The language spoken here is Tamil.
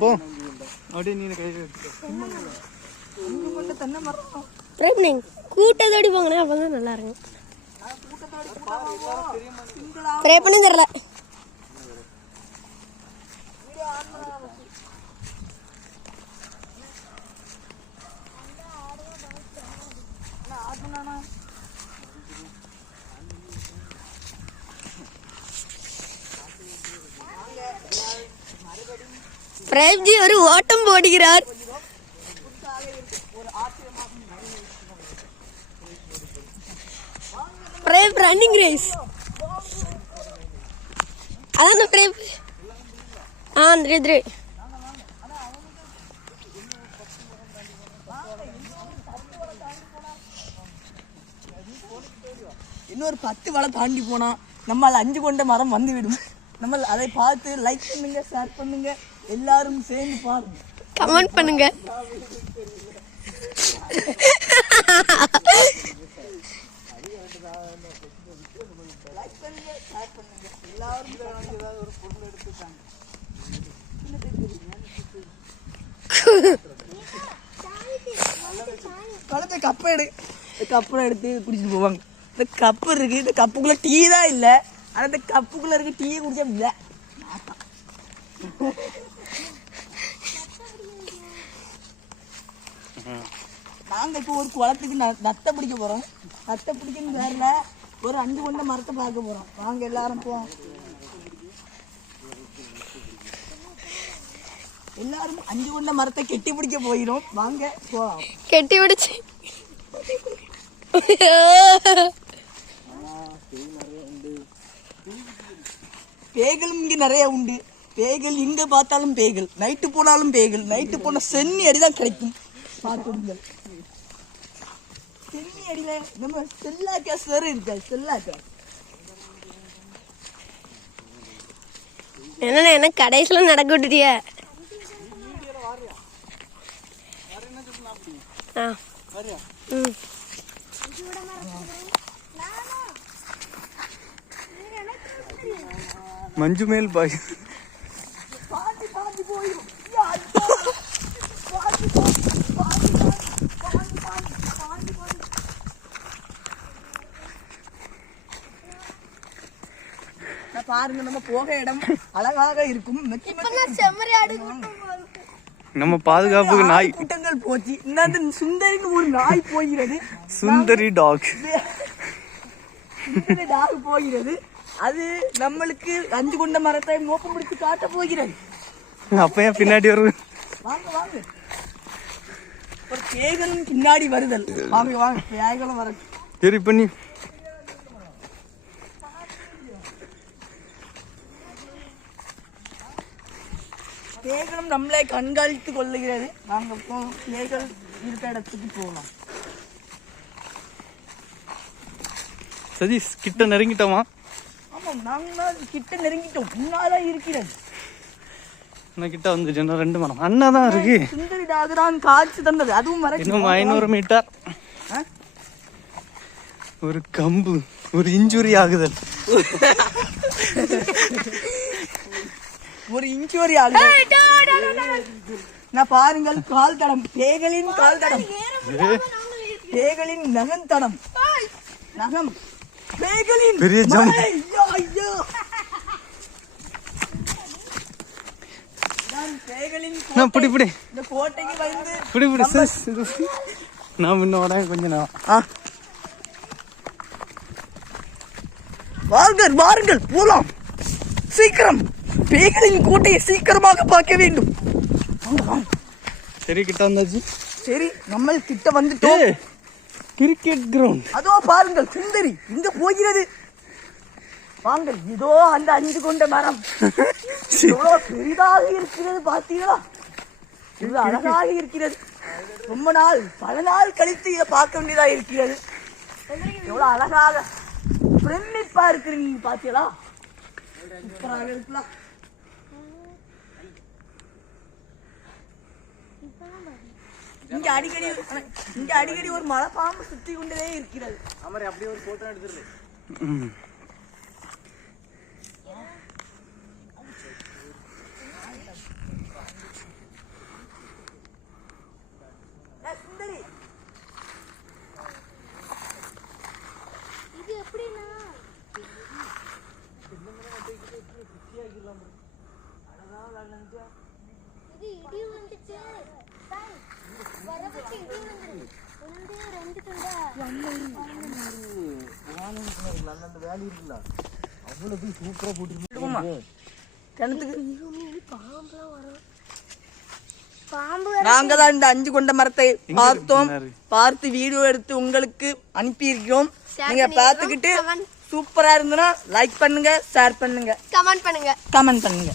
போ அப்படியே நீ கையில் கூட்டத்தோடி போங்கண்ணே, அப்பதான் நல்லா இருக்கும். ப்ரே பண்ணி தரல. பிரேம்ஜி ஒரு ஓட்டம் போடுகிறார். Prem running race. அதான் பிரேம். திரு இன்னொரு 10 வலை தாண்டி போனா நம்மால் 5 கொண்ட மரம் வந்துவிடும். நம்ம அதை பார்த்து லைக் பண்ணுங்க, ஷேர் பண்ணுங்க, எல்லாரும் சேர்ந்து பாருங்க, கமெண்ட் பண்ணுங்க. கப்பை எடுத்து குடிச்சிட்டு போவாங்க. இந்த கப்பு இருக்கு, இந்த கப்புக்குள்ள டீ தான் இல்ல, ஆனா இந்த கப்புக்குள்ள இருக்கு டீயை குடிச்சா இல்ல. நாங்க இப்போ ஒரு குளத்துக்கு நத்தை பிடிக்க போறோம். நத்தை பிடிக்கணும் வேறல ஒரு 5 கொண்ட மரத்தை பார்க்க போறோம். வாங்க எல்லாரும் போவோம். எல்லாரும் 5 கொண்ட மரத்தை கெட்டி பிடிக்க போயிடும். வாங்க போலாம். கெட்டி பிடிச்சு பேய்களும் இங்க நிறைய உண்டு. பேய்கள் எங்க பார்த்தாலும் பேய்கள், நைட்டு போனாலும் பேய்கள். நைட்டு போன சென்னி அடிதான் கிடைக்கும். பார்த்துங்கள், சென்னி அடியில நம்ம செல்லாக்கா சார் இருக்கா. செல்லாக்கா என்ன கடைசியில நடக்க விட்டுட்டிய. மஞ்சு மேல் பாய் பாருங்க, நம்ம போக இடம் அழகாக இருக்கும். நம்ம பாதுகாப்புக்கு நாய் கூட்டங்கள் போச்சு. இன்னும் சுந்தரின்னு ஒரு நாய் போகிறது. சுந்தரி டாக் போகிறது. அது நம்மளுக்கு 5 கொண்ட மரத்தை மோப்பம் பிடிச்சு காட்ட போகிறது. அப்ப ஏன் பின்னாடி வரும்? வாங்க வாங்க, ஒரு பேய்களும் பின்னாடி வருதல். வாங்க வாங்க, பேய்களும் வர சரி பண்ணி பேய்களும் நம்மளை கண்காணித்து கொள்ளுகிறது. நாங்க பேய்கள் இருக்க இடத்துக்கு போகலாம். சதீஷ் கிட்ட நெருங்கிட்டோமா? ஆமாம், நாங்க கிட்ட நெருங்கிட்டோம். முன்னாதான் இருக்கிறது. கிட்ட வந்து 2 மரம் அண்ணாதான் இருக்கு. சுந்தரி டாக் தான் காட்சி தந்தது. அதுவும் இன்னும் 500 மீட்டர். ஒரு கம்பு, ஒரு இன்ஜுரி ஆகுதல். ஒரு இன்ஜுரி ஆகுதல். நான் பாருங்கள், கால் தடம், பேய்களின் கால் தடம், பேய்களின் நகந்தடம், நகம், பேய்களின் பெரிய ஜம். இந்த கோட்டைக்கு வந்து நான் முன்ன வரேன் கொஞ்சம் நேரம். வாருங்கள் வாருங்கள் போலாம் சீக்கிரம். பேய்களின் கோட்டையை சீக்கிரமாக பார்க்க வேண்டும். சரி, கிட்ட வந்தாச்சு. சரி, நம்ம கிட்ட வந்துட்டோம். கிரிக்கெட் கிரவுண்ட் அதோ பாருங்கள், சுந்தரி இங்க போகிறது. வாங்க, இதோ அந்த 5 கொண்ட மரம் பெரிதாக இருக்கிறது. பார்த்தீங்களா, இது அழகாக இருக்கிறது. ரொம்ப நாள், பல நாள் கழித்து இதை பார்க்க வேண்டியதாக இருக்கிறது. எவ்வளவு அழகாக பிரமிப்பா இருக்கிறீங்க. பார்த்தீங்களா, சூப்பராக இருக்கலாம். இங்க அடிக்கடி ஒரு மலை பாம்பு சுத்தி கொண்டே இருக்கிறது. அப்படியே ஒரு போட்டோ எடுத்துரு. நாங்க தான் இந்த 5 கொண்ட மரத்தை பார்த்தோம், பார்த்து வீடியோ எடுத்து உங்களுக்கு அனுப்பியிருக்கிறோம். நீங்க பார்த்துக்கிட்டு சூப்பரா இருந்ததுன்னா லைக் பண்ணுங்க, ஷேர் பண்ணுங்க, கமெண்ட் பண்ணுங்க. கமெண்ட் பண்ணுங்க.